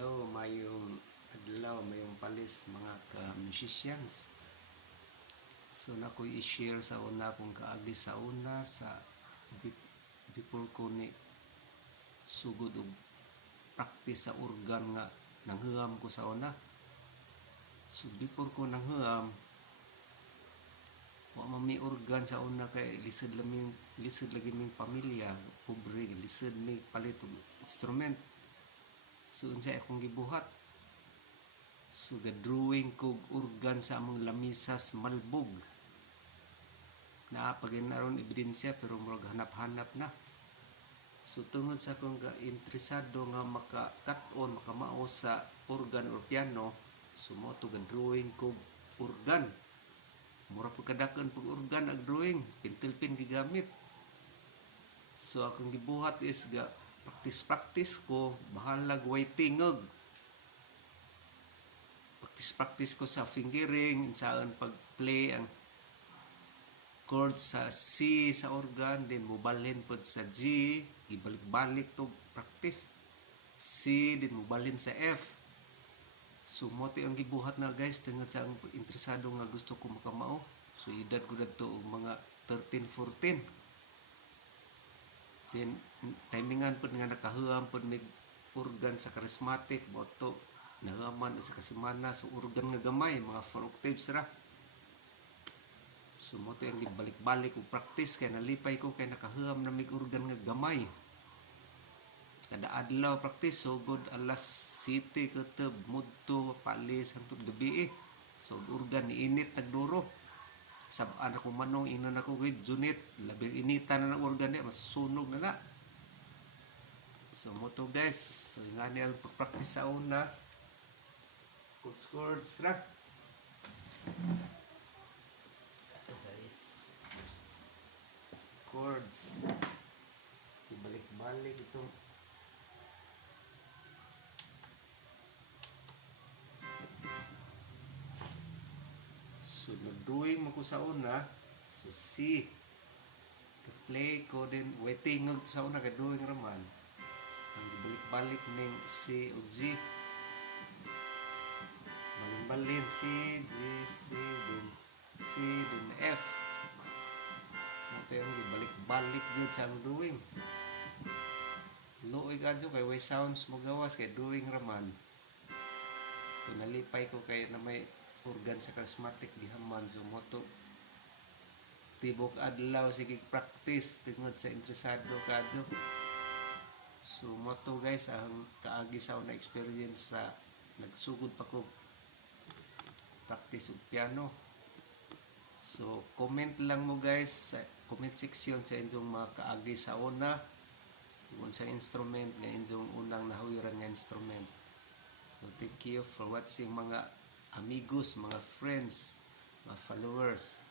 Hello, mayong adlaw, mayong palis mga ka-musicians. So na ko i-share sa una kung kaagi sa una sa before ko ni sugod og practice sa organ nga nanghuam ko sa una. So before ko nanghuam, wa man mi organ sa una kay lisod lagi ming pamilya, pobre lisod mi palit og instrument. So unsay akong gibuhat, so ga-drawing kog organ sa among lamisas malbog. Naa pa ginaron ebidensya pero murag hanap-hanap na. So tungod sa akong interesado nga maka-cut-on, makamao sa organ or piano, so mo to ga-drawing kog organ. Mura po kadakon pag organ ag drawing, pintil-pin gigamit. So akong gibuhat is ga practice ko, bahalag way tingog. Practice ko sa fingering, insaan pag-play ang chords sa C sa organ, then mubalhin pod sa G, ibalik-balik to practice. C, then mubalhin sa F. So mo ang gibuhat na guys, tungod sa ang interesado nga gusto ko makamao. So edad ko dadto og mga 13, 14. Then timingan pod nga nakahuam pod mig organ sa charismatic boto nahuaman sa kasimana sa organ nga gamay, mga 4 octaves ra. So mo ang gibalik-balik og practice kay nalipay ko kay nakahuam na mig organ nga gamay. Kada adlaw practice so good alas 7 kutob mudto palis hangtod gabi. So organ ni init tagduro. Sab-an ako manong inon ako with junit, labing initan na ng organ niya, masunog na na. So mo to guys, so nga niya pag-practice sa una, chords ra. Chords, ibalik-balik ito. So nag-drawing mo ko sa una, so C, play ko din, waiting sa una, ka-drawing raman. Ang balik-balik ng C o G. Balin C, G, C, then F. Ito yung balik-balik dyan sa drawing. Luoy ka dyan, kay way sounds mo gawas, kay drawing raman. Ito nalipay ko kay na may organ sa charismatic gihaman, so mo to tibok adlaw sige practice tungod sa interesado kadyo. So mo to guys ang kaagi sa una experience sa nagsugod pa ko practice og piano. So comment lang mo guys sa comment section sa inyong mga kaagi sa una kung sa instrument nga inyong unang nahuwiran nga instrument. So thank you for watching mga amigos, mga friends, mga followers.